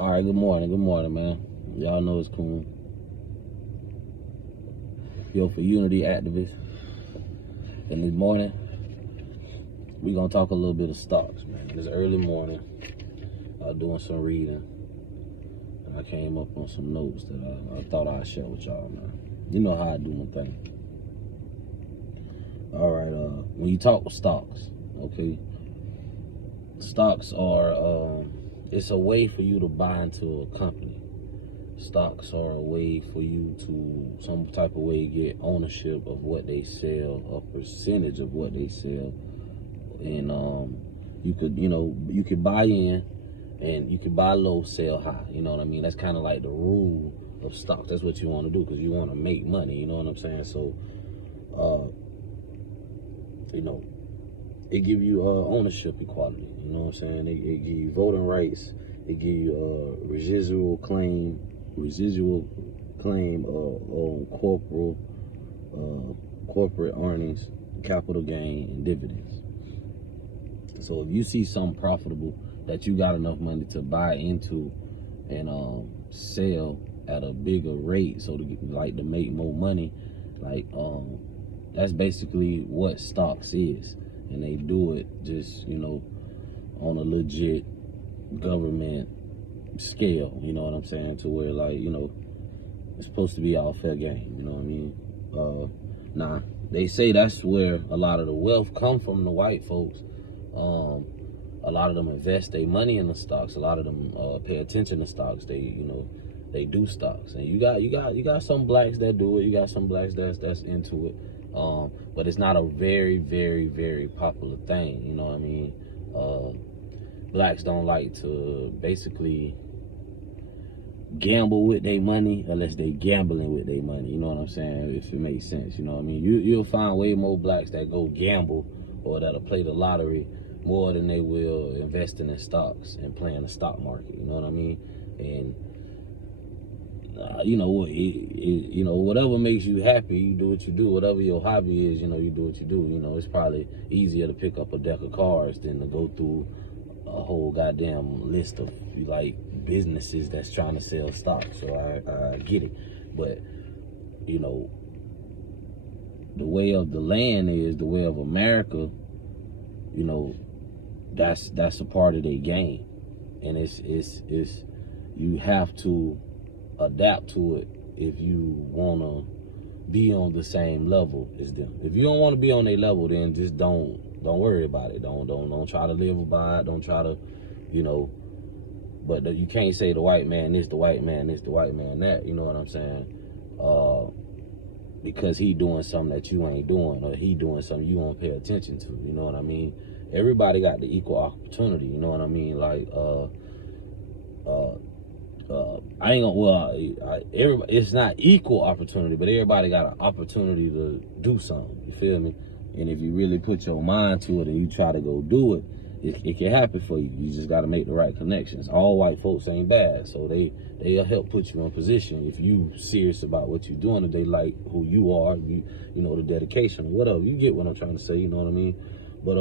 All right, good morning, man. Y'all know it's cool. Yo, for Unity activists. And this morning, we gonna talk a little bit of stocks, man. It's early morning. I was doing some reading, and I came up on some notes that I thought I'd share with y'all, man. You know how I do my thing. All right, when you talk with stocks, okay, stocks are it's a way for you to buy into a company. Stocks are a way for you to some type of way get ownership of what they sell, a percentage of what they sell, and you could buy in, and you could buy low, sell high. You know what I mean? That's kind of like the rule of stocks. That's what you want to do because you want to make money. You know what I'm saying? So, it give you ownership equality. You know what I'm saying? It give you voting rights. It give you residual claim on corporate earnings, capital gain, and dividends. So if you see something profitable that you got enough money to buy into and sell at a bigger rate, so to make more money, that's basically what stocks is. And they do it just, on a legit government scale, you know what I'm saying, to where it's supposed to be all fair game, you know what I mean? Nah, they say that's where a lot of the wealth come from, the white folks. A lot of them invest their money in the stocks. A lot of them pay attention to stocks. They do stocks. And you got some blacks that do it. You got some blacks that's into it. But it's not a very, very, very popular thing. You know what I mean? Blacks don't like to basically gamble with their money unless they gambling with their money. You know what I'm saying? If it makes sense. You know what I mean? You'll find way more blacks that go gamble or that'll play the lottery more than they will investing in stocks and playing the stock market. You know what I mean? And whatever makes you happy, you do what you do. Whatever your hobby is, you do what you do. It's probably easier to pick up a deck of cards than to go through a whole goddamn list of businesses that's trying to sell stocks. So I get it, but the way of the land is the way of America. That's a part of their game, and it's you have to adapt to it if you want to be on the same level as them. If you don't want to be on their level, then just don't worry about it. Don't try to live by it. Don't try to, but you can't say the white man this, the white man this, the white man that. You know what I'm saying? Because he doing something that you ain't doing, or he doing something you won't pay attention to. You know what I mean? Everybody got the equal opportunity. You know what I mean? It's not equal opportunity, but everybody got an opportunity to do something. You feel me? And if you really put your mind to it and you try to go do it, it can happen for you. You just got to make the right connections. All white folks ain't bad, so they'll help put you in position if you serious about what you're doing, and they like who you are, the dedication, whatever. You get what I'm trying to say, you know what I mean? But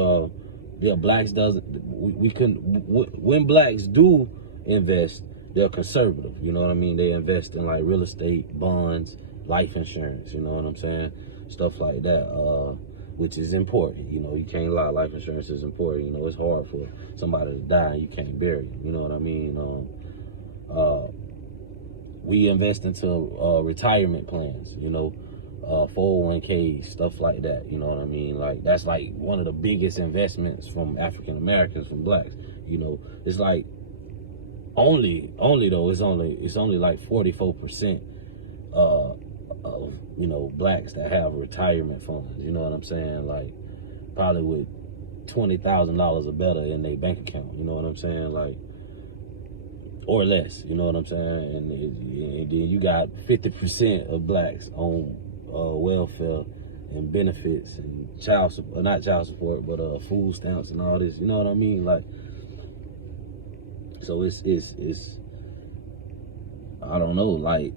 yeah, blacks doesn't. We couldn't. When blacks do invest, they're conservative. You know what I mean? They invest in real estate, bonds, life insurance. You know what I'm saying? Stuff like that. Which is important. You can't lie. Life insurance is important. It's hard for somebody to die and you can't bury them. You know what I mean? We invest into retirement plans. 401ks, stuff like that. You know what I mean? That's one of the biggest investments from African Americans, from blacks. It's only though it's only like 44% of blacks that have retirement funds. You know what I'm saying? Probably with $20,000 or better in their bank account. You know what I'm saying? Or less. You know what I'm saying? And then you got 50% of blacks on welfare and benefits and not child support, but food stamps and all this. You know what I mean? So it's I don't know, I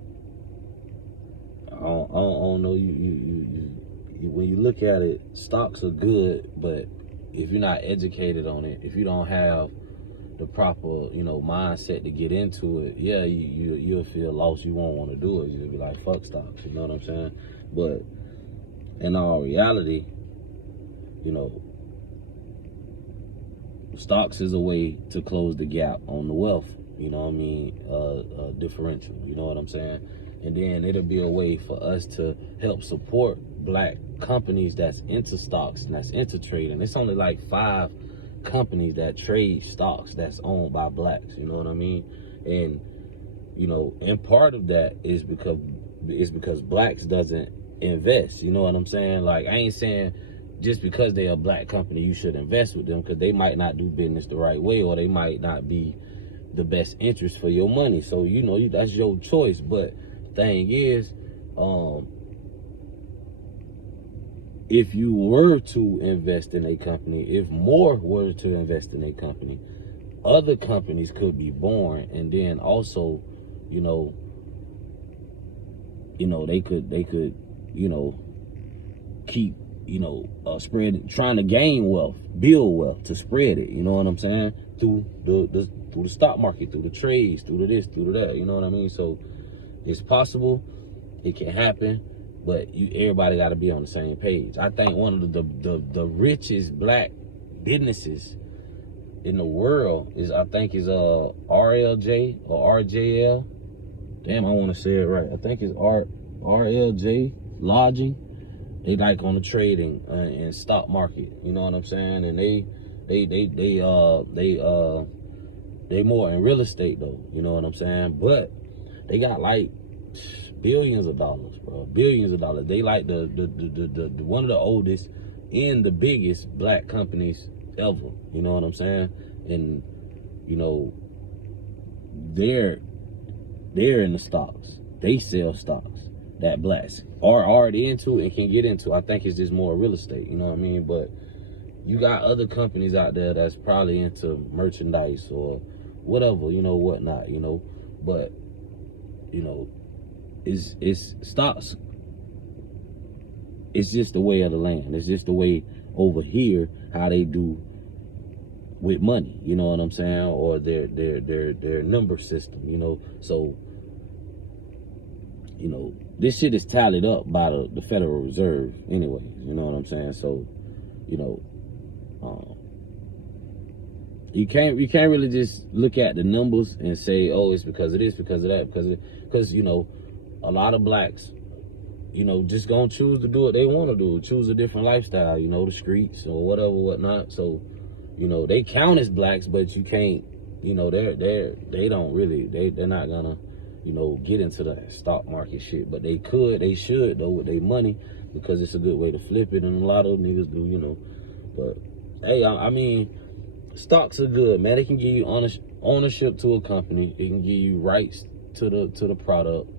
don't know. You when you look at it, stocks are good, but if you're not educated on it, if you don't have the proper, you know, mindset to get into it, yeah, you'll feel lost. You won't want to do it. You'll be like, fuck stocks. You know what I'm saying? But in all reality, you know, stocks is a way to close the gap on the wealth. You know what I mean? Differential. You know what I'm saying? And then it'll be a way for us to help support black companies that's into stocks and that's into trading. It's only like 5 companies that trade stocks that's owned by blacks. You know what I mean? And you know, and part of that is because blacks doesn't invest. You know what I'm saying? Like, I ain't saying just because they're a black company you should invest with them, because they might not do business the right way, or they might not be the best interest for your money. So you know, that's your choice. But thing is, if you were to invest in a company, if more were to invest in a company, other companies could be born, and then also, you know, they could, you know, keep, you know, spread, trying to gain wealth, build wealth, to spread it. You know what I'm saying? Through the stock market, through the trades, through this, through that. You know what I mean? So it's possible, it can happen, but everybody got to be on the same page. I think one of the richest black businesses in the world is RLJ or RJL. Damn, I want to say it right. I think it's RLJ Lodging. They like on the trading and stock market. You know what I'm saying? And they more in real estate though. You know what I'm saying? But they got like billions of dollars, bro. Billions of dollars. They like the one of the oldest and the biggest black companies ever. You know what I'm saying? And you know, they're in the stocks. They sell stocks that blacks are already into and can get into. I think it's just more real estate. You know what I mean? But you got other companies out there that's probably into merchandise or whatever, you know, whatnot, you know. But you know, it's stocks. It's just the way of the land. It's just the way over here how they do with money. You know what I'm saying? Or their number system. You know, so you know, this shit is tallied up by the Federal Reserve anyway. You know what I'm saying? So you know, you can't really just look at the numbers and say, oh, it's because of this, because of that, because you know, a lot of blacks, you know, just gonna choose to do what they want to do, choose a different lifestyle, you know, the streets or whatever, whatnot. So, you know, they count as blacks, but you can't, you know, they don't really, they're not gonna, you know, get into the stock market shit. But they should though, with their money, because it's a good way to flip it, and a lot of niggas do, you know. But hey, I mean, stocks are good, man. They can give you ownership to a company. It can give you rights to the product.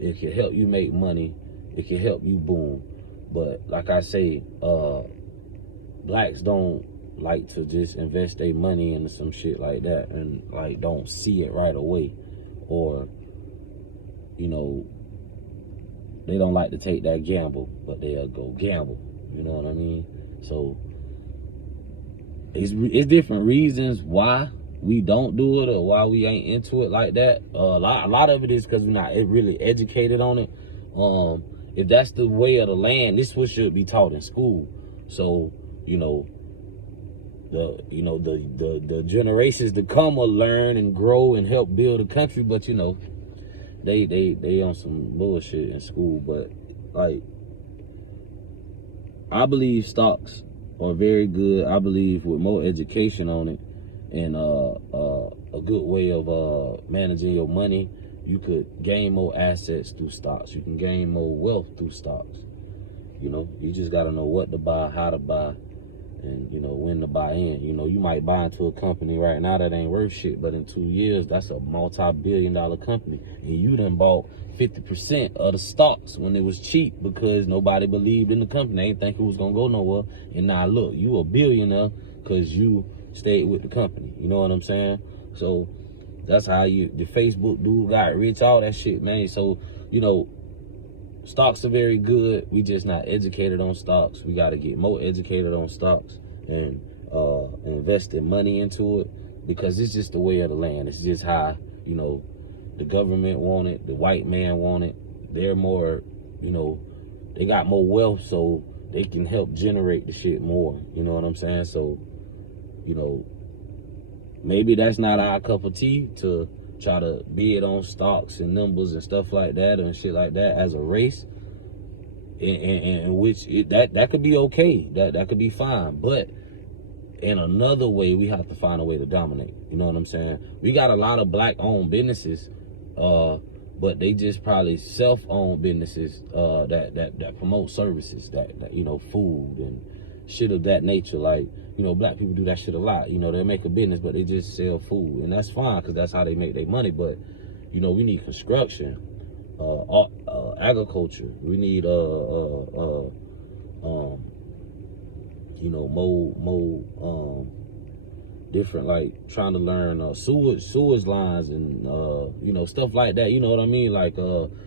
It can help you make money. It can help you boom. But like I say, blacks don't like to just invest their money into some shit like that and like don't see it right away, or you know, they don't like to take that gamble, but they'll go gamble. You know what I mean? So it's different reasons why we don't do it or why we ain't into it like that. A lot of it is because we're not really educated on it. If that's the way of the land, this what should be taught in school. So you know, the generations to come will learn and grow and help build a country. But you know, they on some bullshit in school. But like, I believe stocks are very good. I believe with more education on it and a good way of managing your money, you could gain more assets through stocks. You can gain more wealth through stocks. You know, you just got to know what to buy, how to buy, and, you know, when to buy in. You know, you might buy into a company right now that ain't worth shit, but in 2 years, that's a multi-billion-dollar company. And you done bought 50% of the stocks when it was cheap because nobody believed in the company. They didn't think it was going to go nowhere. And now, look, you a billionaire because you stayed with the company. You know what I'm saying? So that's how the Facebook dude got rich, all that shit, man. So, you know, stocks are very good. We just not educated on stocks. We got to get more educated on stocks and investing money into it. because it's just the way of the land. It's just how, you know, the government want it, the white man want it. They're more, you know, they got more wealth, so they can help generate the shit more. You know what I'm saying? So, you know, maybe that's not our cup of tea to try to bid on stocks and numbers and stuff like that and shit like that as a race. In which that could be okay. That could be fine. But in another way, we have to find a way to dominate. You know what I'm saying? We got a lot of black-owned businesses, but they just probably self-owned businesses that promote services, that you know, food and shit of that nature. Like, you know, black people do that shit a lot. You know, they make a business, but they just sell food, and that's fine because that's how they make their money. But you know, we need construction, agriculture. We need you know, more different, like trying to learn sewage lines and you know, stuff like that. You know what I mean? Like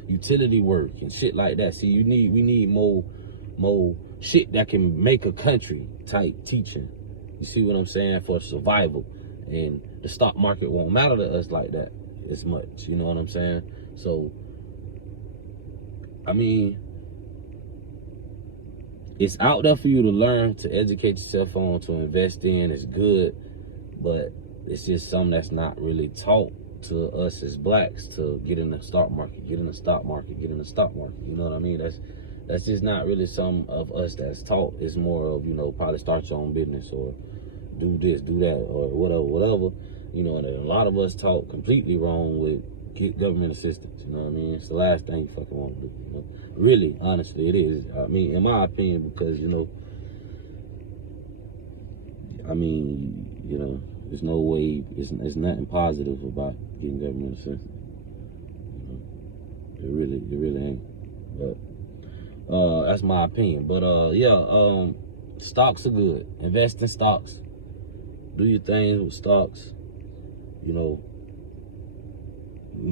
utility work and shit like that. See, we need more shit that can make a country type teaching. You see what I'm saying? For survival. And the stock market won't matter to us like that as much. You know what I'm saying? So, I mean, it's out there for you to learn, to educate yourself on, to invest in. It's good, but it's just something that's not really taught to us as blacks, to get in the stock market, get in the stock market, get in the stock market. You know what I mean? That's just not really some of us that's taught. It's more of, you know, probably start your own business or do this, do that, or whatever. You know, and a lot of us taught completely wrong with get government assistance. You know what I mean? It's the last thing you fucking want to do. You know? Really, honestly, it is. I mean, in my opinion, because, you know, I mean, you know, there's no way, it's nothing positive about getting government assistance. You know? It really ain't. But that's my opinion. But yeah, stocks are good. Invest in stocks. Do your things with stocks. You know,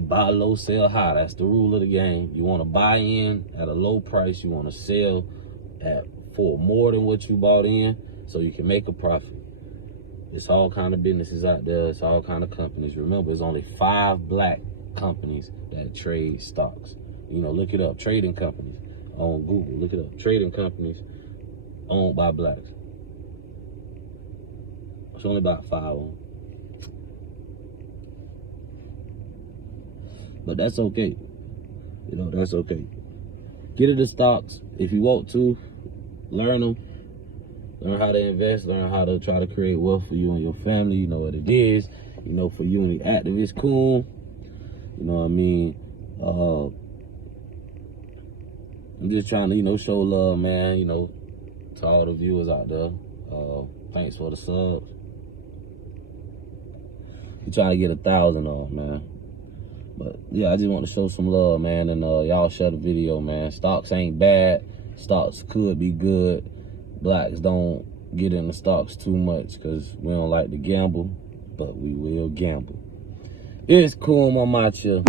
buy low, sell high. That's the rule of the game. You want to buy in at a low price. You want to sell for more than what you bought in, so you can make a profit. It's all kind of businesses out there. It's all kind of companies. Remember, there's only 5 black companies that trade stocks. You know, look it up. Trading companies on Google. Look it up. Trading companies owned by blacks. It's only about 5 of them. But that's okay. You know, that's okay. Get into stocks if you want to. Learn them. Learn how to invest. Learn how to try to create wealth for you and your family. You know what it is. You know, for you and the activist cool. You know what I mean? I'm just trying to, you know, show love, man. You know, to all the viewers out there. Thanks for the subs. We trying to get 1,000 off, man. But yeah, I just want to show some love, man, and y'all share the video, man. Stocks ain't bad. Stocks could be good. Blacks don't get into stocks too much because we don't like to gamble, but we will gamble. It's cool, my macho.